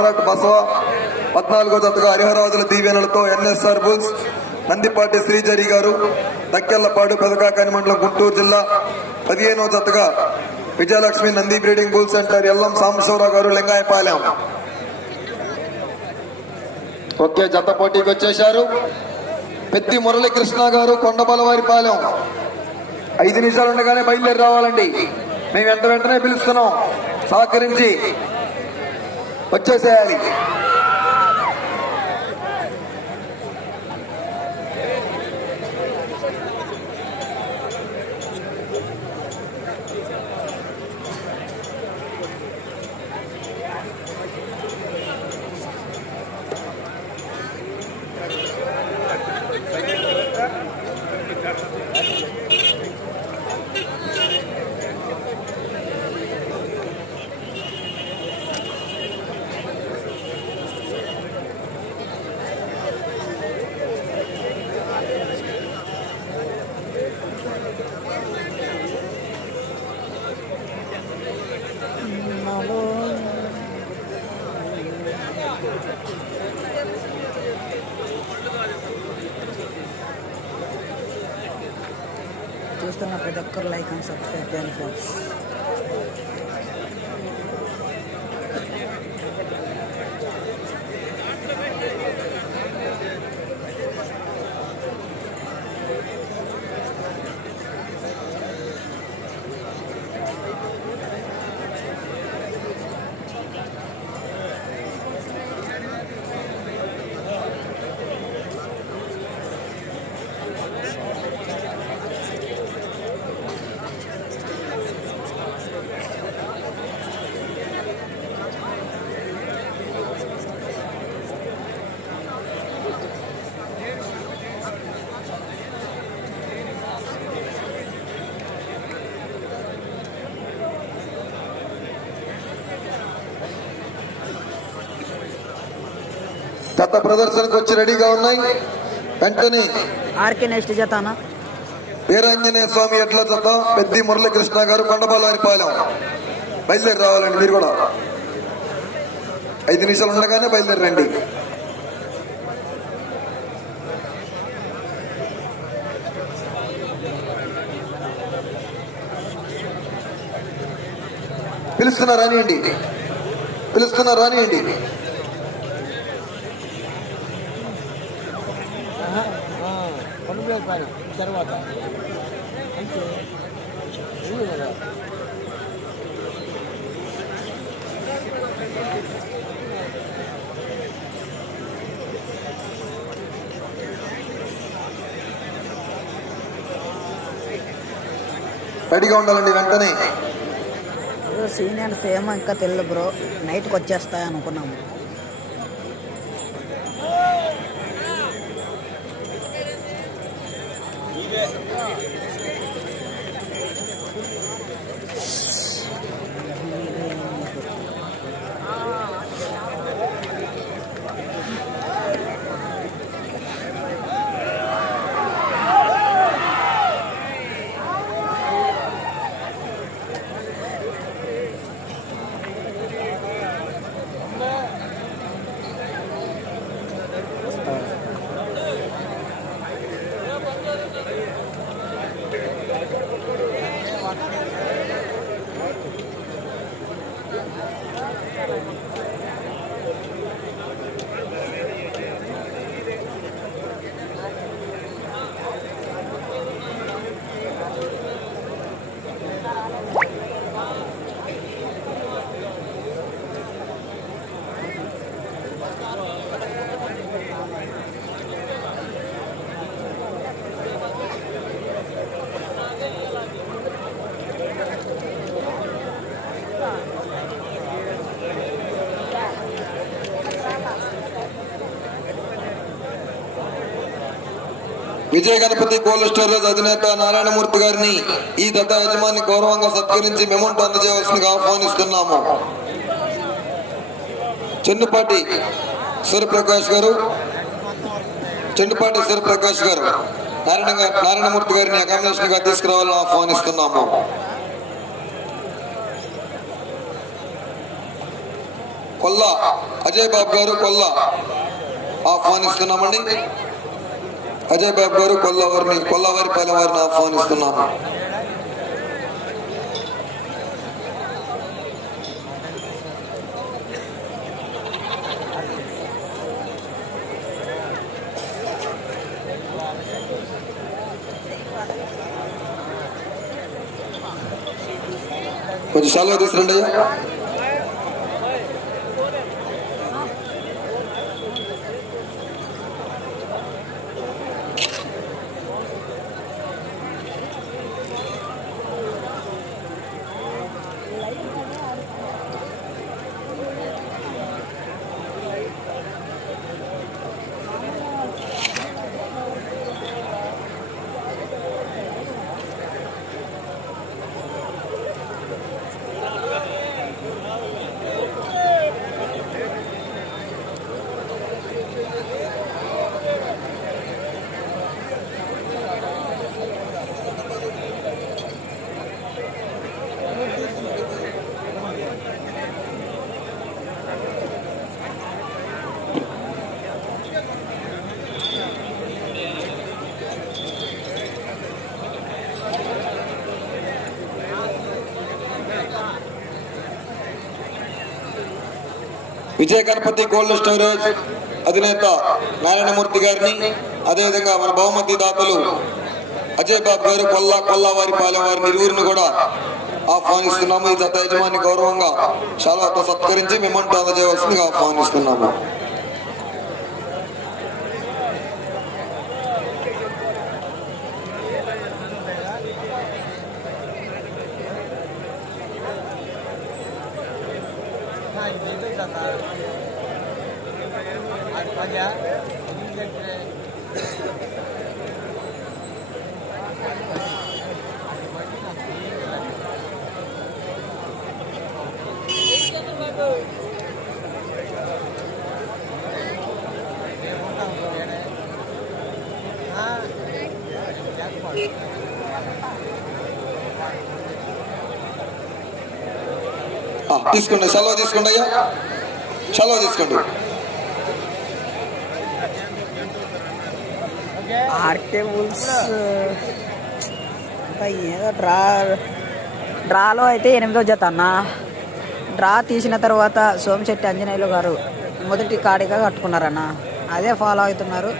సామ్రాట్ బసవ పద్నాలుగో జతగా హరిహరాజుల దీవెనలతో ఎన్ఎస్ఆర్ బుల్స్ నందిపాటి శ్రీజరి గారు దక్కెళ్ళపాడు పెదకాకాని మండలం గుంటూరు జిల్లా పదిహేనో జతగా Vijayalakshmi Nandi breeding bull centre Yellam Sambasivarao గారు లింగాయపాలెం. ఒకే జత పోటీకి వచ్చేశారు. పెద్ది మురళీకృష్ణ గారు కొండబలవారిపాలెం. ఐదు నిమిషాలు ఉండగానే బయలుదేరి రావాలండి. మేము వెంట వెంటనే పిలుస్తున్నాం. సహకరించి వచ్చేసేయాలి. చూస్తున్న ప్రతి ఒక్కరు లైక్ అండ్ సబ్స్క్రైబ్ చేయండి ఫ్రెండ్స్ గత ప్రదర్శనకు వచ్చి రెడీగా ఉన్నాయి. వెంటనే ఆర్కే నెక్స్ట్ జతానా. వీరాంజనేయ స్వామి ఎట్ల జత పెద్ది మురళీకృష్ణ గారు కొండబలవారిపాలెం బయలుదేరి రావాలండి మీరు కూడా. ఐదు నిమిషాలు ఉండగానే బయలుదేరి రండి. పిలుస్తున్నా రానియండి. పిలుస్తున్నా రానియండి. పైన తర్వాత. అంటే ఉంది కదా. రెడీగా ఉండాలండి వెంటనే. సీనియర్స్ ఏమో ఇంకా తెలియదు బ్రో. నైట్కి వచ్చేస్తాయి అనుకున్నాము Yeah. Vijaya Ganapathi cold storage అధినేత నారాయణమూర్తి గారిని ఈ దత్త యజమాని గౌరవంగా సత్కరించి మెమోంటో అందజేయవలసిందిగా ఆహ్వానిస్తున్నాము. చెన్నుపాటి సూర్యప్రకాష్ గారు చెన్నుపాటి సూర్యప్రకాష్ గారు నారాయణ నారాయణమూర్తి గారిని అకామిడేషన్గా తీసుకురావాలని ఆహ్వానిస్తున్నాము. కొల్ల అజయ్ బాబు గారు కొల్ల ఆహ్వానిస్తున్నామండి. అజయ్ బాబు గారు కొల్లవారిని కొల్లవారి పల్లె వారిని ఆహ్వానిస్తున్నాము. కొంచెం సెలవు తీసుకురండి అయ్యా విజయ గణపతి కోల్డ్ స్టోరేజ్ అధినేత నారాయణమూర్తి గారిని అదేవిధంగా మన బహుమతి దాతలు అజయ్ బాబు గారు కొల్లా కొల్లా వారి పాలెం ఇరువురిని కూడా ఆహ్వానిస్తున్నాము. ఈ దత్త యజమాని గౌరవంగా చాలా సత్కరించి మిమ్మల్ని అందజేయవలసిందిగా ఆహ్వానిస్తున్నాము. తీసుకోండి సెలవు తీసుకోండి అయ్యా. సెలవు తీసుకోండి. ఏదో డ్రా డ్రాలో అయితే ఎనిమిదో జత అన్న. డ్రా తీసిన తర్వాత సోమశెట్టి ఆంజనేయులు గారు మొదటి కాడిగా కట్టుకున్నారన్న. అదే ఫాలో అవుతున్నారు.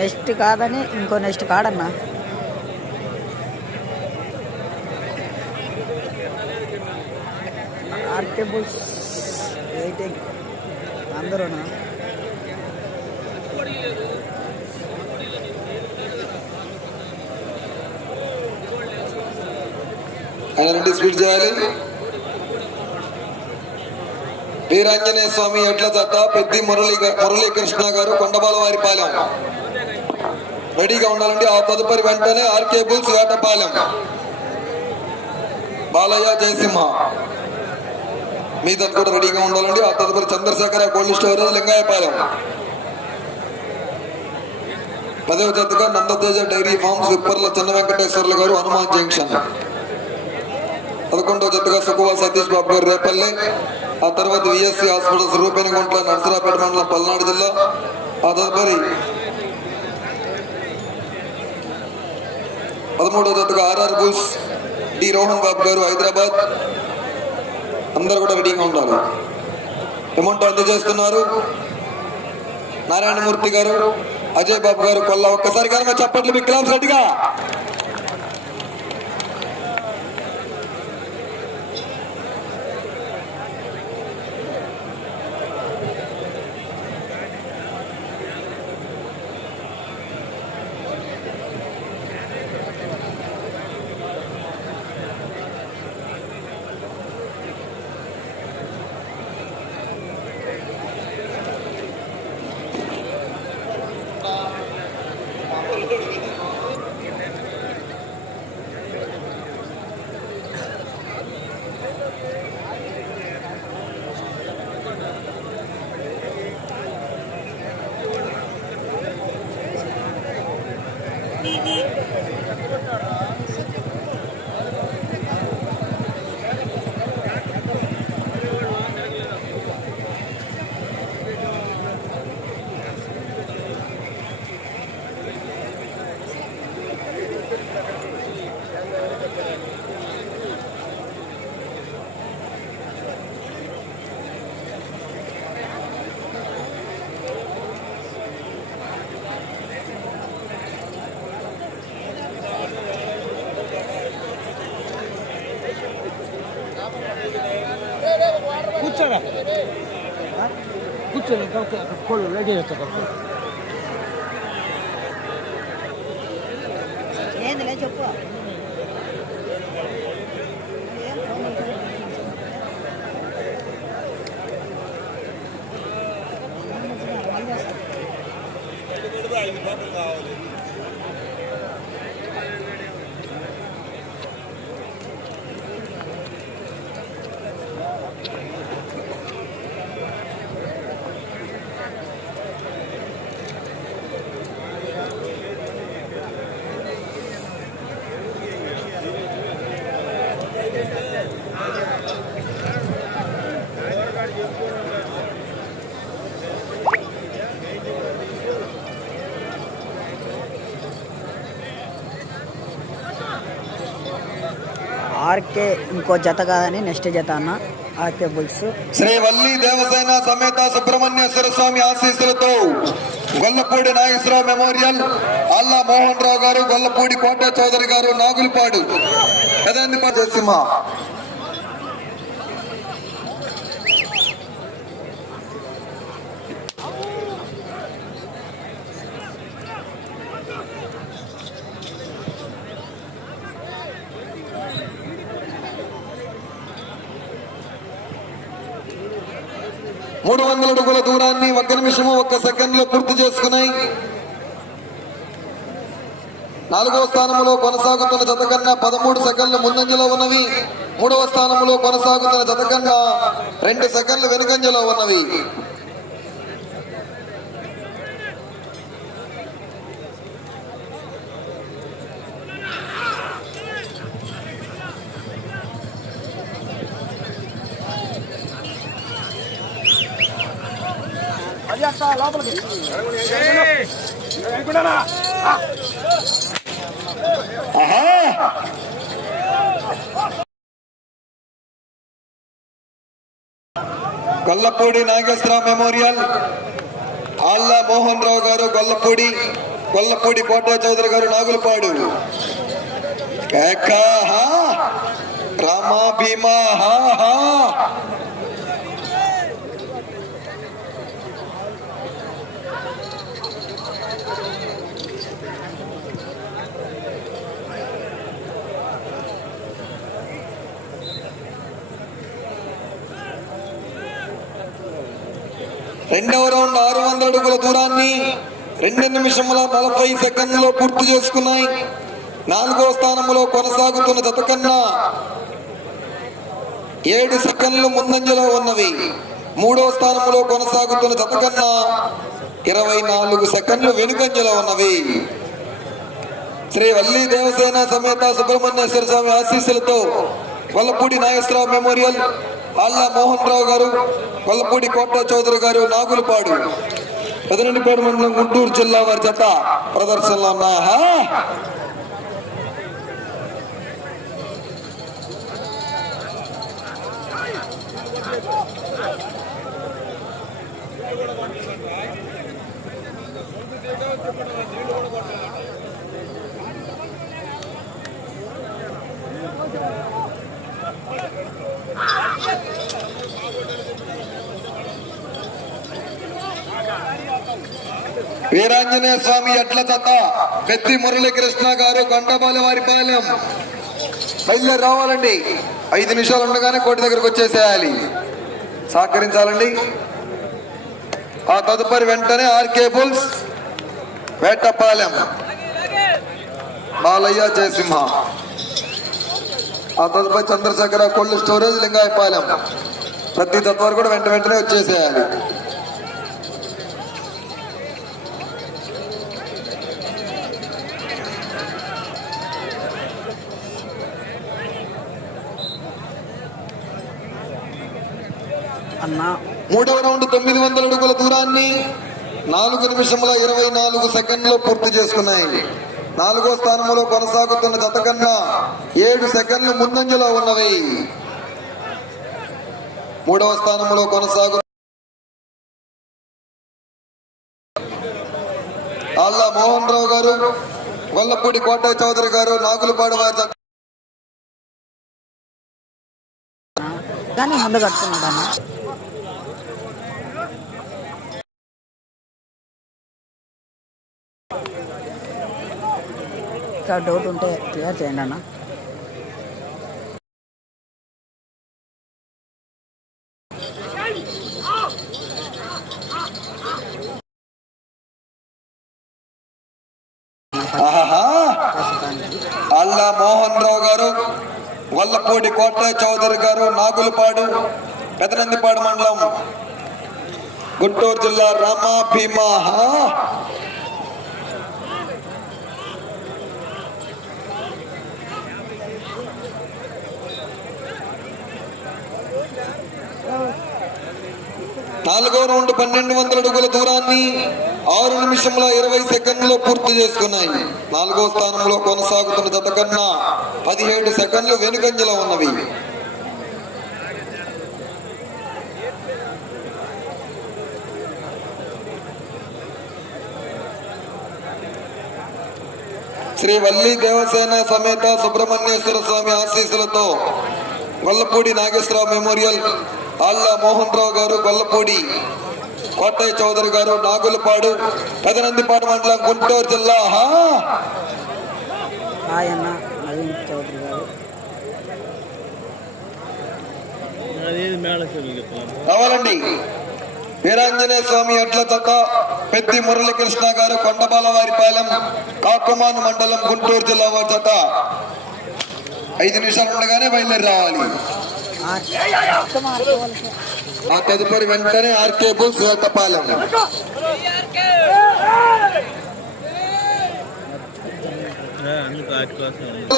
నెక్స్ట్ కాదని ఇంకో నెక్స్ట్ కాడన్నా. RK waiting. అందరూనా? స్పీడ్ చేయాలి. వీరాంజనేయ స్వామి ఎట్ల జత పెద్ది మురళి మురళీకృష్ణ గారు కొండబాలవారి పాలెం రెడీగా ఉండాలండి. ఆ తదుపరి వెంటనే ఆర్కే బుల్స్ వేటపాలెం. బాలయ్య జయసింహ. మీ కూడా రెడీగా ఉండాలండి. ఆ తదుపరి చంద్రశేఖర కోల్డ్ స్టోర్ లింగాయపాలెం. పదవ జతగా నందతేజ డైరీ ఫార్మ్స్ విప్పర్ల చిన్న వెంకటేశ్వర్లు గారు హనుమాన్ జంక్షన్. పదకొండవ జతగా సుకువా సతీష్ బాబు గారు రేపల్లె. ఆ తర్వాత విఎస్సి హాస్పిటల్స్ రూపేనగుంట్ల నర్సరాపేట మండలం పల్నాడు జిల్లా. ఆ తదుపరి పదమూడవ జతగా RR bulls D Rohan Babu గారు హైదరాబాద్. అందరూ కూడా రెడీగా ఉండాలి. అమౌంట్ అందజేస్తున్నారు. నారాయణమూర్తి గారు అజయ్ బాబు గారు కొల్ల ఒక్కసారి కనుక చప్పట్లు విక్లాంస్ రెడ్డిగా కూర్చొని కోళ్ళు రెడీ చేస్తా ఏందిలే చెప్పు ఆర్కే ఇంకో జత కాదని నెక్స్ట్ జత అన్న ఆర్కే బుల్స్. శ్రీ వల్లి దేవసేన సమేత సుబ్రహ్మణ్యేశ్వర స్వామి ఆశీస్సులతో గొల్లపూడి నాగేశ్వరరావు మెమోరియల్ అల్లా మోహన్ రావు గారు గొల్లపూడి కోట చౌదరి గారు నాగులపాడు. కదండి సింహ మూడు వందల అడుగుల దూరాన్ని ఒక్క నిమిషము ఒక్క సెకండ్లో పూర్తి చేసుకున్నాయి. నాలుగవ స్థానంలో కొనసాగుతున్న జత కన్నా పదమూడు సెకండ్లు ముందంజలో ఉన్నవి. మూడవ స్థానంలో కొనసాగుతున్న జత కన్నా రెండు సెకండ్లు వెనుకంజలో ఉన్నవి ఆహా గొల్లపూడి నాగేశ్వర మెమోరియల్. అల్లా మోహన్ రావు గారు గొల్లపూడి గొల్లపూడి కోటా చౌదరి గారు నాగులపాడు. రామా భీమా హా హా రెండవ రౌండ్ ఆరు వందల అడుగుల దూరాన్ని రెండు నిమిషముల నలభై సెకండ్లో పూర్తి చేసుకున్నాయి. నాలుగో స్థానంలో కొనసాగుతున్న జత కన్నా ఏడు సెకండ్లు ముందంజలో ఉన్నవి. మూడో స్థానంలో కొనసాగుతున్న జత కన్నా ఇరవై నాలుగు సెకండ్లు వెనుకంజలో ఉన్నవి. శ్రీ వల్లి దేవసేన సమేత సుబ్రహ్మణ్యేశ్వర స్వామి ఆశీస్సులతో వల్లపూడి నాగేశ్వరరావు మెమోరియల్ ఆళ్ళ మోహన్ రావు గారు కొల్లపూడి కోట చౌదరి గారు నాగులపాడు. పెదనండిపేట మండలం గుంటూరు జిల్లా వారి జత ప్రదర్శనలో ఉన్నాయా? వీరాంజనేయ స్వామి ఎట్ల తత పెద్ది మురళీకృష్ణ గారు గంటబాలి వారిపాలెం. బయలుదేరి రావాలండి. ఐదు నిమిషాలు ఉండగానే కోటి దగ్గరకు వచ్చేసేయాలి. సహకరించాలండి. ఆ తదుపరి వెంటనే ఆర్కే బుల్స్ వేటపాలెం. బాలయ్య జయసింహ. ఆ తదుపరి చంద్రశేఖర కోల్డ్ స్టోరేజ్ లింగాయపాలెం. ప్రతి తత్వాలు కూడా వెంట వెంటనే వచ్చేసేయాలి. అన్న. మూడవ రౌండ్ తొమ్మిది వందల అడుగుల దూరాన్ని నాలుగు నిమిషముల ఇరవై నాలుగు సెకండ్లో పూర్తి చేసుకున్నాయి. నాలుగో స్థానంలో కొనసాగుతున్న జత కన్నా ఏడు సెకండ్లు ముందంజలో ఉన్నవి. మూడవ స్థానంలో కొనసాగు అల్లా మోహన్ రావు గారు వల్లపూడి కోట చౌదరి గారు నాగులపాడు వారి జత ముందు కట్టుకున్నాడు ఇంకా డౌట్ ఉంటే క్లియర్ చేయండి అన్న. అల్లా మోహన్ రావు గారు వల్లపూడి కోట చౌదరి గారు నాగులపాడు పెదనందిపాడు మండలం గుంటూరు జిల్లా రామా భీమా. నాలుగో రౌండ్ పన్నెండు వందల అడుగుల దూరాన్ని ఆరు నిమిషంలో ఇరవై సెకండ్లో పూర్తి చేసుకున్నాయి. నాలుగో స్థానంలో కొనసాగుతున్న జత కన్నా పదిహేడు సెకండ్లు వెనుకంజలో ఉన్నవి. శ్రీ వల్లి దేవసేన సమేత సుబ్రహ్మణ్యేశ్వర స్వామి ఆశీస్సులతో వల్లపూడి నాగేశ్వరరావు మెమోరియల్ ఆళ్ళ మోహన్ రావు గారు గొల్లపూడి కోటయ్య చౌదరి గారు నాగులపాడు పెదనందిపాడు మండలం గుంటూరు జిల్లా. రావాలండి. వీరాంజనేయ స్వామి ఎడ్ల తత పెద్ది మురళీకృష్ణ గారు కొండబాలవారిపాలెం కాకుమాన్ మండలం గుంటూరు జిల్లా వారి జత ఐదు నిమిషాలు ఉండగానే బయలుదేరి రావాలి. ఆ, తదుపరి వెంటనే ఆర్కే బుల్ వేటపాలెం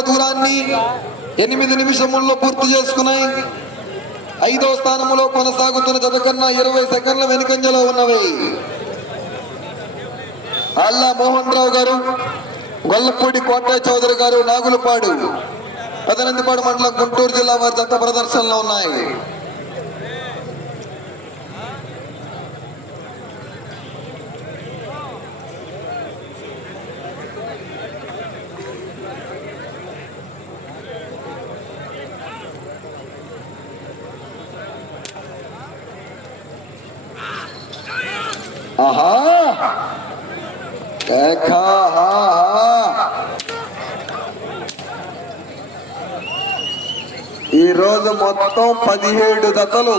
దూరాన్ని ఎనిమిది నిమిషముల్లో పూర్తి చేసుకున్నాయి. ఐదో స్థానంలో కొనసాగుతున్న జత కన్నా ఇరవై సెకండ్ల వెనుకంజలో ఉన్నవి. అల్లా మోహన్ రావు గారు గొల్లపూడి కోట చౌదరి గారు నాగులపాడు. పెదనందిపాడు మండలం గుంటూరు జిల్లా వారి జత ప్రదర్శనలో ఉన్నాయి ఆహా ఏకా హా హా. ఈరోజు రోజు మొత్తం పదిహేడు జతలు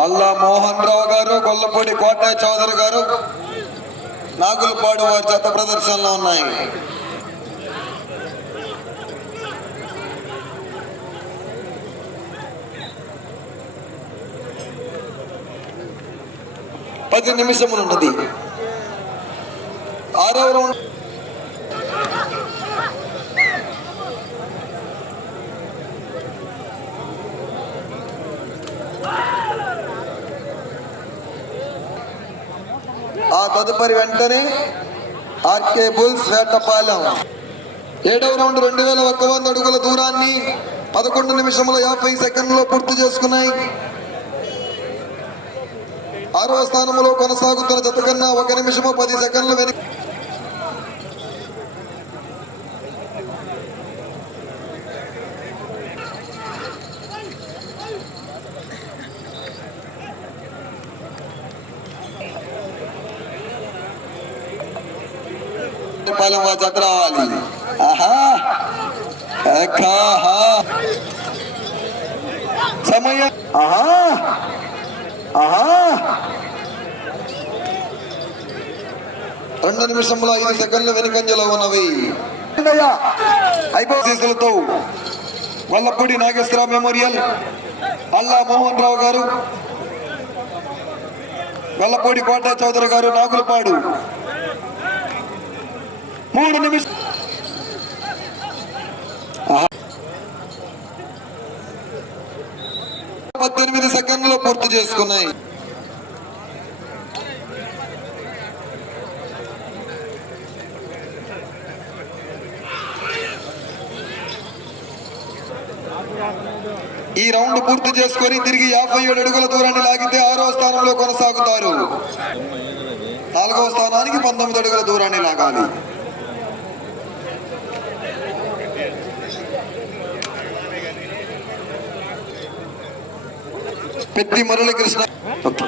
అల్లా మోహన్ రావు గారు గొల్లపూడి కోట చౌదరి గారు నాగులపాడు వారి చెత్త ప్రదర్శనలో ఉన్నాయి. పది నిమిషములు ఉన్నది ఆరవ రౌండ్ ఆ తదుపరి వెంటనే ఆర్కే బుల్స్ వేటపాలెం. ఏడవ రౌండ్ రెండు వేల ఒక్క వంద అడుగుల దూరాన్ని పదకొండు నిమిషముల యాభై సెకండ్లో పూర్తి చేసుకున్నాయి. ఆరో స్థానంలో కొనసాగుతున్న జత కన్నా ఒక నిమిషము పది సెకండ్లు వెనుక పాలెం జత రావాలి. ఆహా! సమయం. ఆహా! ఆహా! రెండు నిమిషంలో ఐదు సెకండ్లు వెనుకంజలో ఉన్నవి. అయిపోసీసులతో వల్లపూడి నాగేశ్వరరావు మెమోరియల్. అల్లా మోహన్ రావు గారు వెల్లపూడి కోట చౌదరి గారు నాగులపాడు. మూడు నిమిషం పద్దెనిమిది సెకండ్లు పూర్తి చేసుకున్నాయి. ఈ రౌండ్ పూర్తి చేసుకొని తిరిగి యాభై ఏడు అడుగుల దూరాన్ని లాగితే ఆరో స్థానంలో కొనసాగుతారు. నాలుగవ స్థానానికి పంతొమ్మిది అడుగుల దూరాన్ని లాగాలి. పెద్ది మురళీకృష్ణ ఓకే.